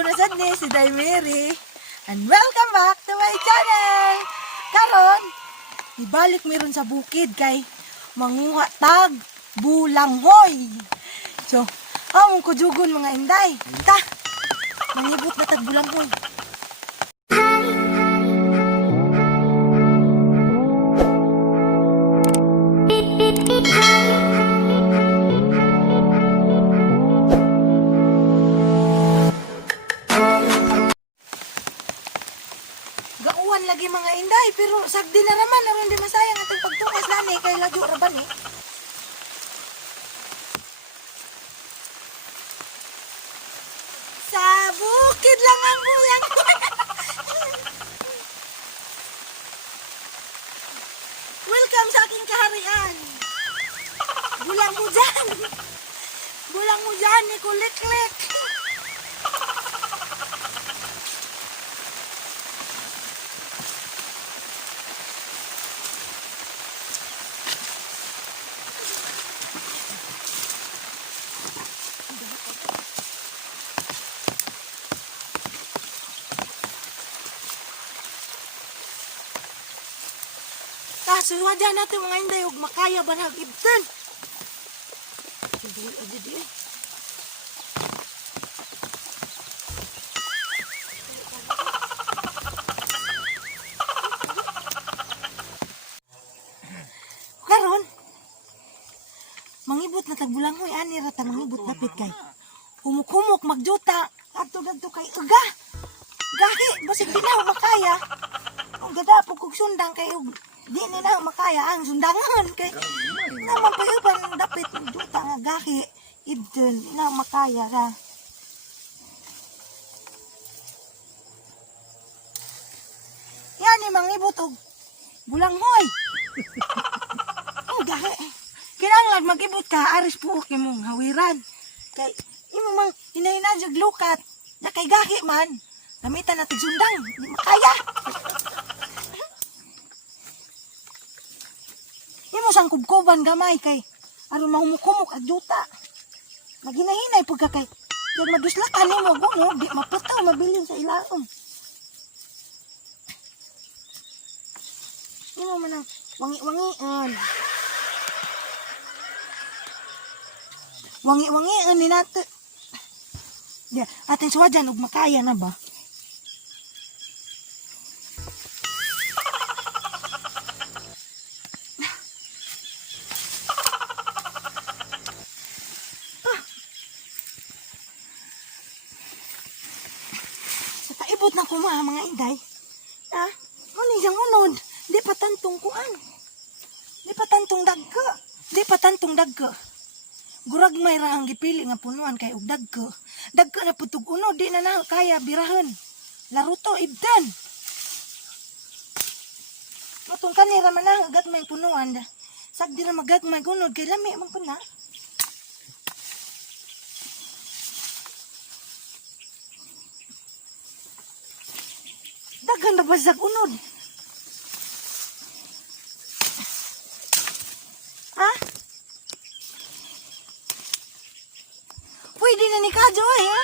Ako na sad ni si Day Mary. And welcome back to my channel. Karon, ibalik meron sa bukid kay manguha tag bulanghoy. So, among kujugon mga inday. Ta, mangibot na tag bulanghoy. Gauwan lagi mga inday, pero sagdi na raman, aron di masayang atong pagtukas nani kay lagyo raban eh. Sa bukid lang ang bulang. Welcome sa aking kaharian. Bulang mo dyan. Bulang mo dyan ni kulik-lik. Suwadyan natin mga inday og makaya ba nag-ibtan. Subuhi aja di eh. Karon, mangibot na tagbulanghoy ani rata mangibot dapit kay. Humuk-humuk magjuta adto-adto kay uga. Gahi basig binaw makaya. Ang gada po kog sundang kay di nila makaya ang sundangan kay naman pa iban dapit juta nga gahi idun na makaya ra. Yan ni mangibot og bulanghoy. Oh gahi. Kinahanglan magibot ka aris po imong hawiran. Kay imo mang hinahina jud lukat na kay gahi man. Gamitan natin sundang, di makaya. Imo sang kubkuban gamay kay aron mahumuk-humuk ag juta. Maginahinay pagka kay yung maduslakan nimo guno di maputaw mabilin sa ilaom. Imo man ang wangi-wangian. Wangi-wangian ni nato. Di atin suwadyan og makaya na ba? Ibot na ko mga inday. Ah, ano siyang unod? Di pa tantong kuan. Di pa tantong dagka. Di pa tantong dagka. Gurag may ra ang gipili nga punuan kay og dagka. Dagka na putog unod, di na na kaya birahan. Laruto ibdan. Matong kanira man na agat may punuan. Sagdi na magat may gunod kay lami man puna. Dagan na basag unod. Ha? Pwede na ni Kajoy, ha?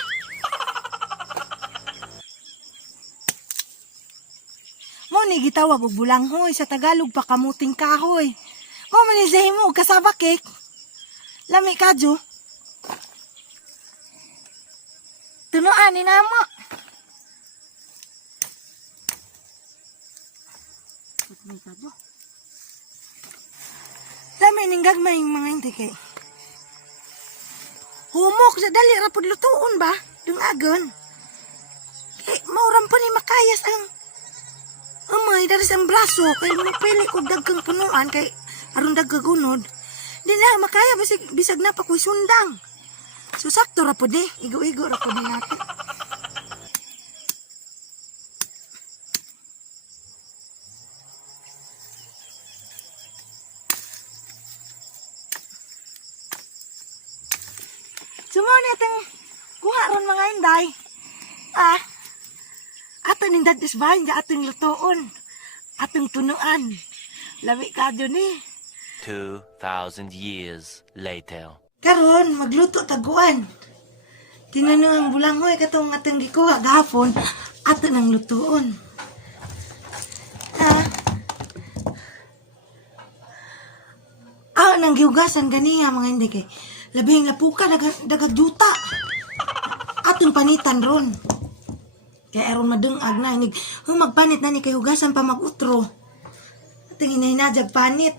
Mo ni gitawag og bulanghoy sa Tagalog pa kamuting kahoy. Mo man ni mo og kasabakik. Lami Kajo. Tunuan ni namo. Lami ning gagmay mga hindi kay. Humok sa dali ra pud lutuon ba? Dungagon. Kay mauram pa ni makayas ang amay dari sa braso kay mapili ko dagkang punuan kay aron daggagunod. Di na makaya bisag na pa ko'y sundang. So sakto ra pud ni, igo-igo ra pud ni natin. Sumuni atong kuha ron mga inday. Ah, ato ning dagdis bahin ja atong lutoon. Atong tunuan. Labi ka dyan eh. 2,000 years later. Karon magluto taguan. Tinano ang bulangoy katong atong gikuha gahapon ato nang lutuon. Nang giugasan ganiya mga hindi kay labing lapuka dagag juta. Atong panitan ron. Kaya aron madungag na inig magpanit na ni kay hugasan pa magutro. Ating hinahinajag panit.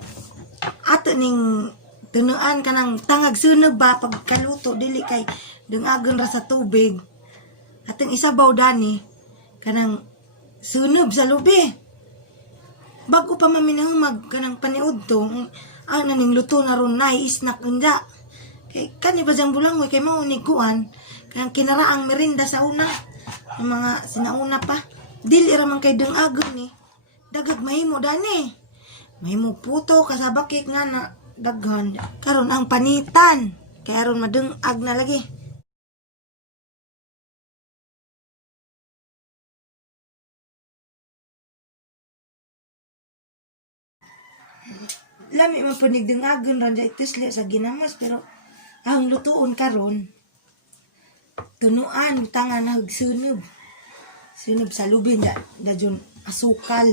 Ato ning tunuan ka ng tangag sunog ba pagkaluto dili kay dungagon ra sa tubig. Ating isabaw dani kanang sunog sa lubi. Bago pa maminahumag kanang paniud to ang naning luto na ron na isnak unda. Kay kani ba jang bulangoy kay mao ni kuan kanang kinaraang merinda sa una. Yung mga sinauna pa. Dili ra man kay dungagon ni. Dagag mahimo dani. Mahimo puto kasabakik nga na daghan. Karon ang panitan. Kaya aron madungag na lagi. Lami man po nigdungagon ron dahil tusli sa ginamos. Pero ang lutuon karon tunuan tangan na sunog. Sunog sa lubin da dyan asukal.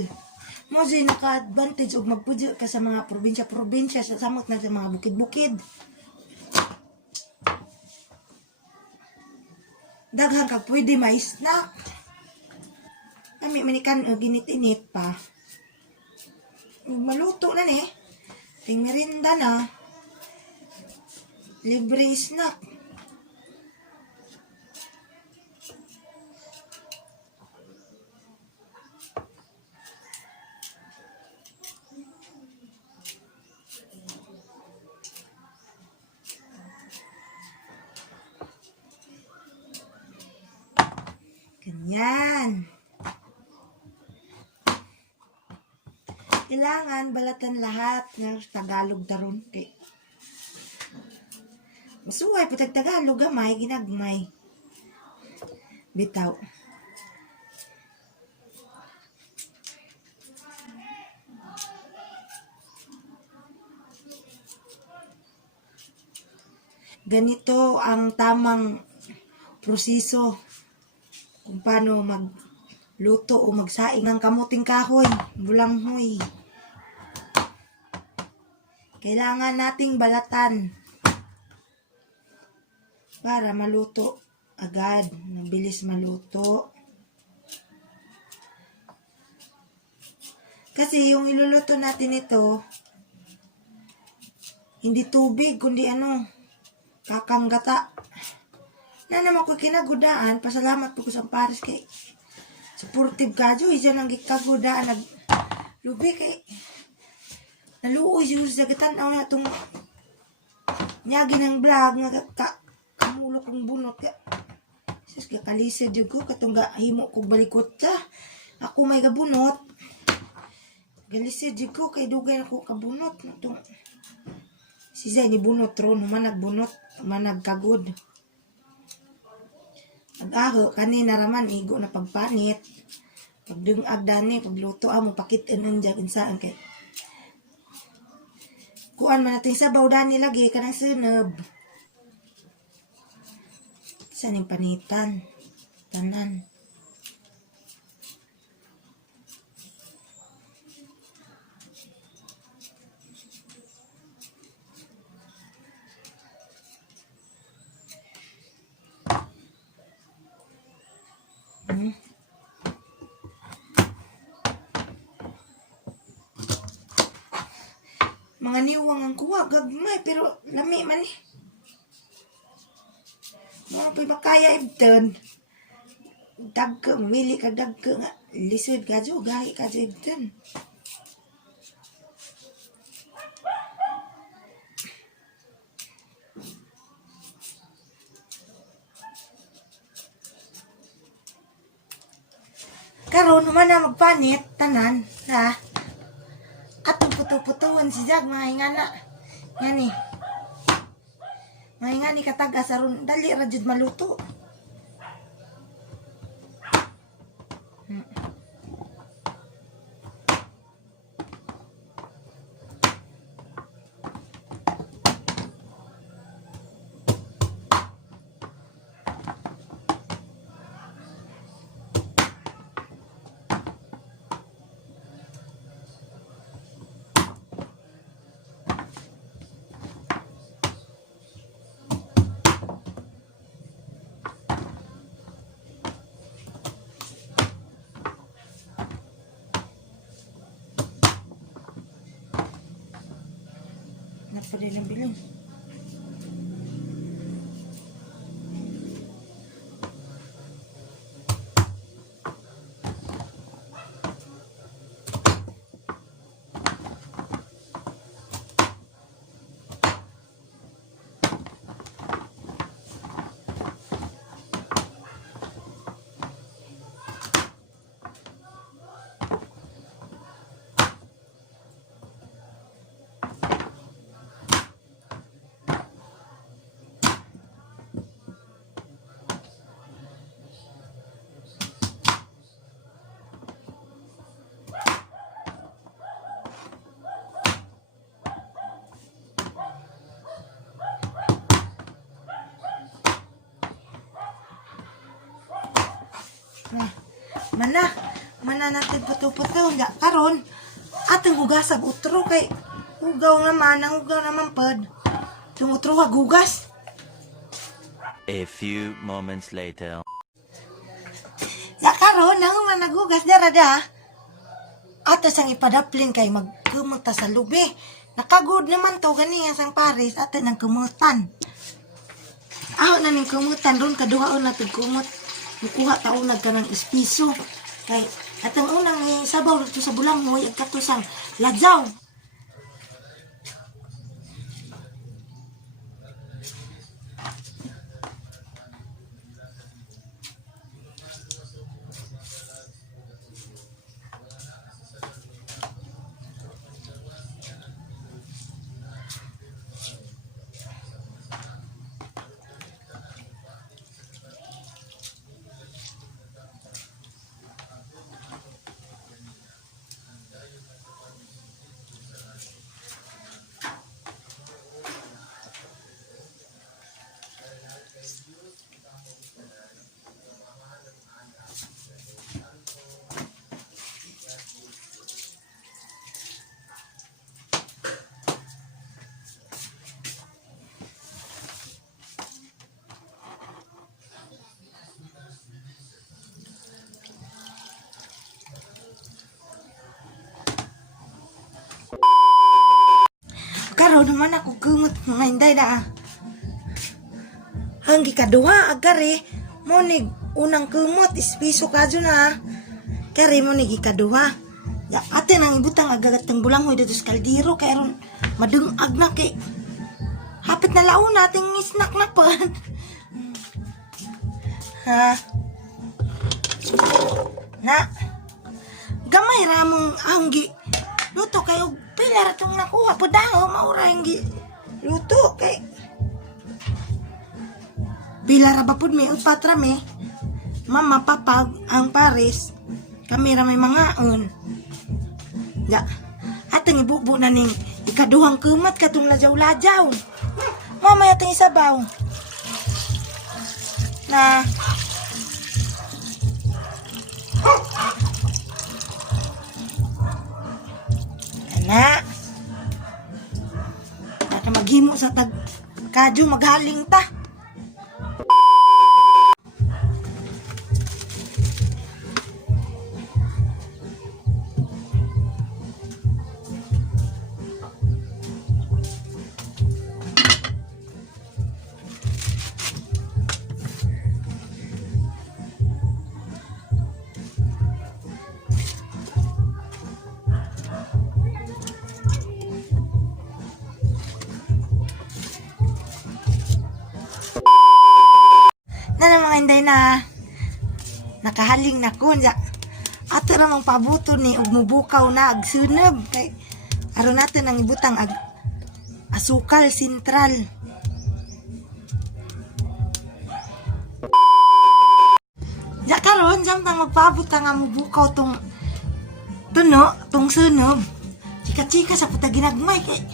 Mo dyan naka-advantage og magpudyo ka sa mga probinsya-probinsya sa samot na sa mga bukid-bukid. Daghang kag pwede ma-snack. Kami manikan ginit-init pa. Maluto na ni. Ting merinda na. Libre snack. Ganyan. Kailangan balatan lahat ng Tagalog daron kay masuway putag Tagalog gamay ginagmay. Bitaw. Ganito ang tamang proseso kung paano magluto o magsaing ng kamuting kahoy, bulanghoy. Kailangan nating balatan para maluto agad, mabilis maluto. Kasi yung iluluto natin ito, hindi tubig, kundi kakanggata. Na naman ko kinagudaan, pasalamat po ko sa Paris kay supportive ka dyo, isa nang gikagudaan, naglubi kay naluoy yung sagatan ako na itong nyagi ng vlog nga kamulo kong bunot ka. Sus, kakalisad yung ko, katong himo kong balikot ka. Ako may kabunot. Galisad yung ko, kay dugay ako kabunot. Si Zay ni bunot ron, humanag bunot, humanag kagod. Pag-aho, kanina raman, igo na pagpanit. Pagdungag dani, pagluto mo, pakitin ang dyan saan kay. Kuan man natin sabaw dani lagi, kanang sunod. Saan yung panitan? Tanan. Mga niwang ang kuha, gagmay, pero lami man eh. Mga pa'y makaya ibtan. Dagka, mili ka dagka nga. Lisod ka dyo, gahi ka dyo ibtan. Karon naman na magpanit, tanan, ha? Atong puto-putuan si Jag, mahingana. Yan eh. Mahingani kataga sa ron. Dali rajud maluto. Nagpadilang-bilang. Nah, mana natin puto-puto nga karon atong hugasag utro kay ugaw naman ang ugaw naman pod. Tung utro wag hugas. A few moments later. Ya karon nang nga naghugas darada. Ato sang ipadapling kay magkumot ta sa lubi. Nakagud naman to ganiya sang Paris ato nang kumutan. Aw na ning kumutan ron kaduhaon na kumot. Mukuha taunag ka ng espiso. Kay atang unang sabaw dito sa bulang mo ay katusang ladyaw. Karon naman ako kumot mainday na. Hanggi kaduha agari mo nig unang kumot ispiso kadyo na. Kari mo nig ikaduha. Ya ate nang ibutang agagatang bulanghoy dito sa kaldero kay aron madungag na kay hapit na laon nating snack na pa. Ha. Na. Gamay ramong hanggi. Luto kayo pila ratong nakuha po daw maura hindi luto kay pila ra ba pud may upat ra me mama papa ang Paris kami ra may mangaon ya atong ibubo na ning ikaduhang kumat katong lajaw-lajaw mama atong isabaw na na baka maghimo sa tag kadyo maghaling ta na mga inday na nakahaling na ko ya ato ra mong pabuto ni ug mubukaw na ag sunod kay aron natin ang ibutang ag asukal sentral ya karon jang tang magpabot nga mubukaw tong tuno tong sunog chika-chika sa puta ginagmay kay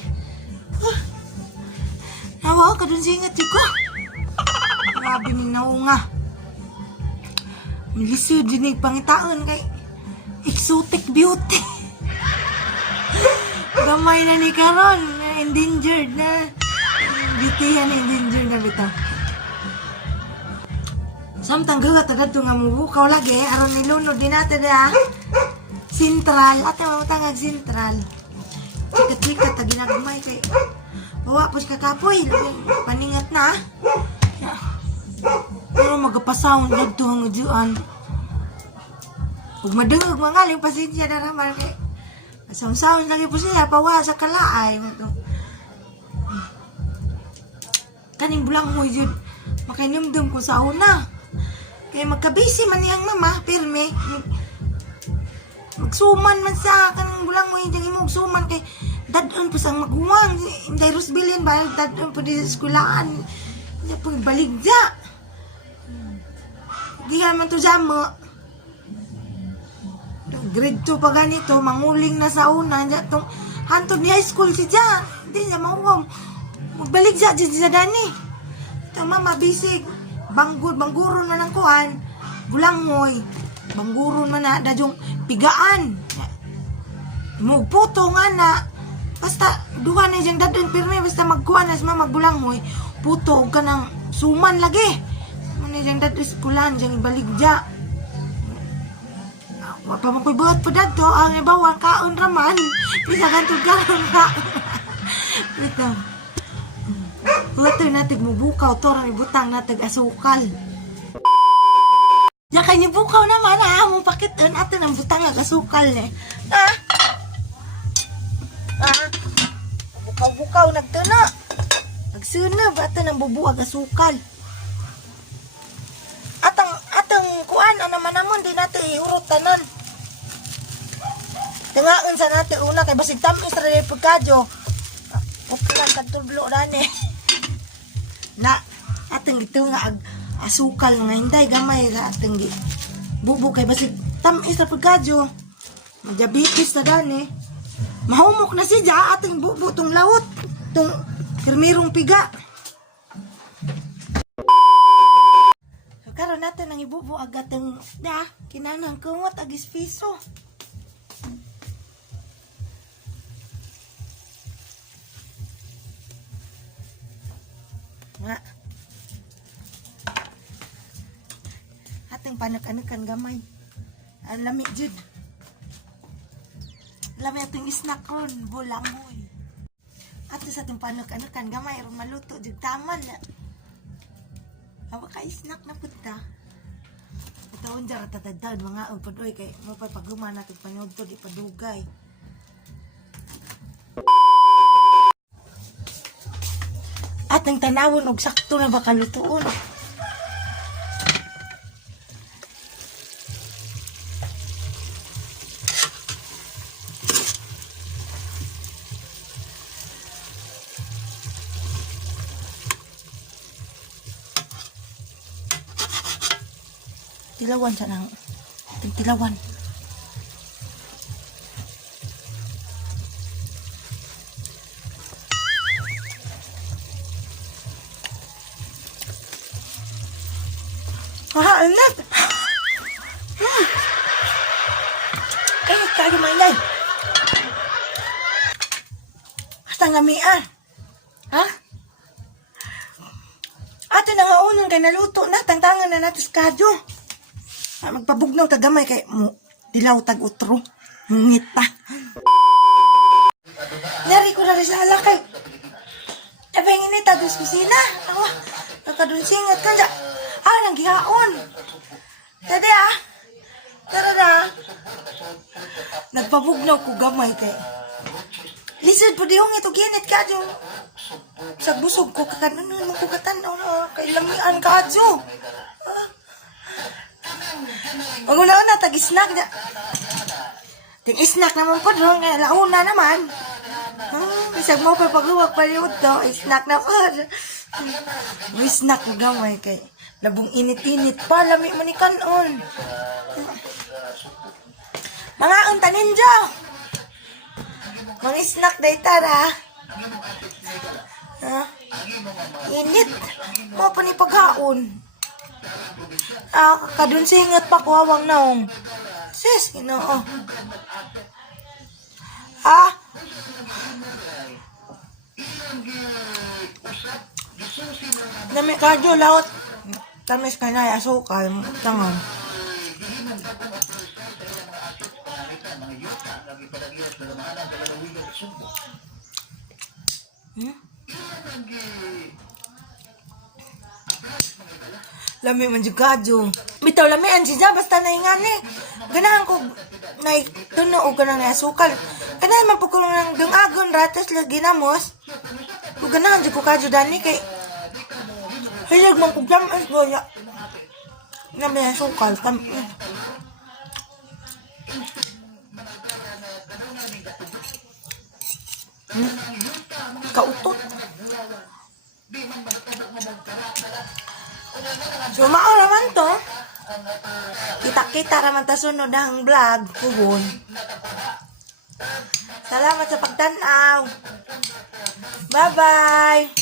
nawa ka dun singat ko. Grabe ni naunga. Milisod din pangitaon kay exotic beauty. Gamay na ni karon, endangered na. Beauty yan endangered na bitaw. Samtang gagat agad nga mubukaw lagi aron nilunod din natin ha. Sentral, ate mo tangag sentral. Chika-chika ta ginagmay kay Bawa pa ka kapoy. Paningat na. Pero magapasound dito ang ujuan. Huwag madungog mga yung pasensya na naman kay sound lagi po siya pawa sa kalaay. Kaning bulang mo yun makainumdum ko sa una. Kaya magkabisi man niyang mama, pirme. Magsuman man sa kanang bulang mo yung magsuman kay dadon po sang maguwang. Hindi Rosbillion ba? Dadon po di sa eskulaan. Hindi po baligya. Hindi ka naman to jamo. Grade 2 pa ganito, manguling na sa una. Itong hantod ni high school si Jan. Hindi niya mauwam. Magbalik siya sa Dani. Ito mama, bisig. Bangguron man ang kuhan. Bulangoy. Bangguron man na. Dadyong pigaan. Mugputo nga na. Basta, duha na diyang dadon. Pirme, basta magkuhan na sa magbulangoy. Puto ka ng suman lagi. Ano diyang dadon eskulan, diyang ibaligya. Mapamoy buhat po dato ang ibawang kaon raman. Bisa kantog kaon ka. Ito. Ito natin mubukaw. Ito rin ibutang natin asukal. Diyan kayo bukaw naman ha. Mong pakitan atin ang butang ang asukal eh. Ha? Ha? Bukaw-bukaw nagtuna. Nagsunab atin ang bubuag asukal. Atang kuan ano man namon di natin iurot tanan. Tingaan sa natin una kay basig tamis ra di pagkadyo. Upulan kadtudlo dani. Na ateng gito nga asukal nga hinday gamay ra ateng gi. Bubo kay basig tamis ra pagkadyo. Diabetes na dani. Mahumok na siya ateng bubo tong lawot. Tong kirmirong piga. Karon natin ang ibubo agateng da kinanang kumot agis piso. Nga. Ating panak-anakan gamay. Ang lami jud. Lami ating snack ron, bulangoy. Ato sa ating panak-anakan gamay ron maluto jud taman na. Awa ka snack na punta. Ito unja ratatadad mga umpadoy kay mo pa paguma natin panood to di padugay. Atang tanawon og sakto na ba kalutuon. Tilawan sa nang tilawan. Anak! Kayo manay. Hasta ngamian. Ha? Ato na nga unang kay naluto na. Tangtangan na natin sa kadyo. Magpabugnaw tagamay kay mo. Dilaw tag-utro. Ngita. Nari ko na rin sa alakay. Napahingin ni Tados kusina. Awa, nakadunsingat ka dyan. Nang gihaon. Tadi Tara na. Nagpabugnaw ko gamay kay. Lisod po dihong ito ginit ka dyan. Sa busog ko kakanan mo ko katanaw na. Kay lamian ka dyan. Ang una-una tag-snack na. Ting-snack naman po doon. Launa naman. Isag mo pa pag-uwag pa rin ito. Snack na po. May snack ko gamay kay. Labong init-init pa, lami manikanon. Mga unta ninja. Mga snack day tara. Init. Mo pa ni paghaon. Kadunsingat pa kuwawang naong. Sis, ginoo. Dami kadyo, laot. Tamis ka na, asukal, tangan. Lami man jud kadyo. Bitaw lami ang siya basta naingan eh. Ganahan ko nay tuno o ganang asukal. Ganahan man po ko ng dungagon ratas lagi namos. Ug ganahan jud ko kadyo dani kay hayag man ko jamas boya. Na may asukal tam. Kautot. So, mao naman to. Kita-kita naman ta sunod ang vlog. Kuhon. Salamat sa pagtanaw. Bye-bye.